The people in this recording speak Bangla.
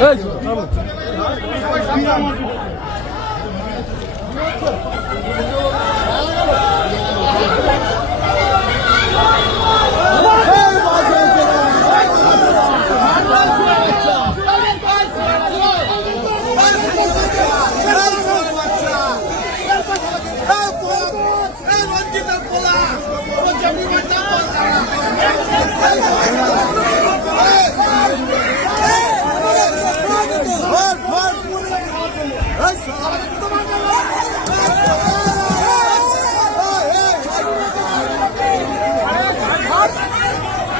এই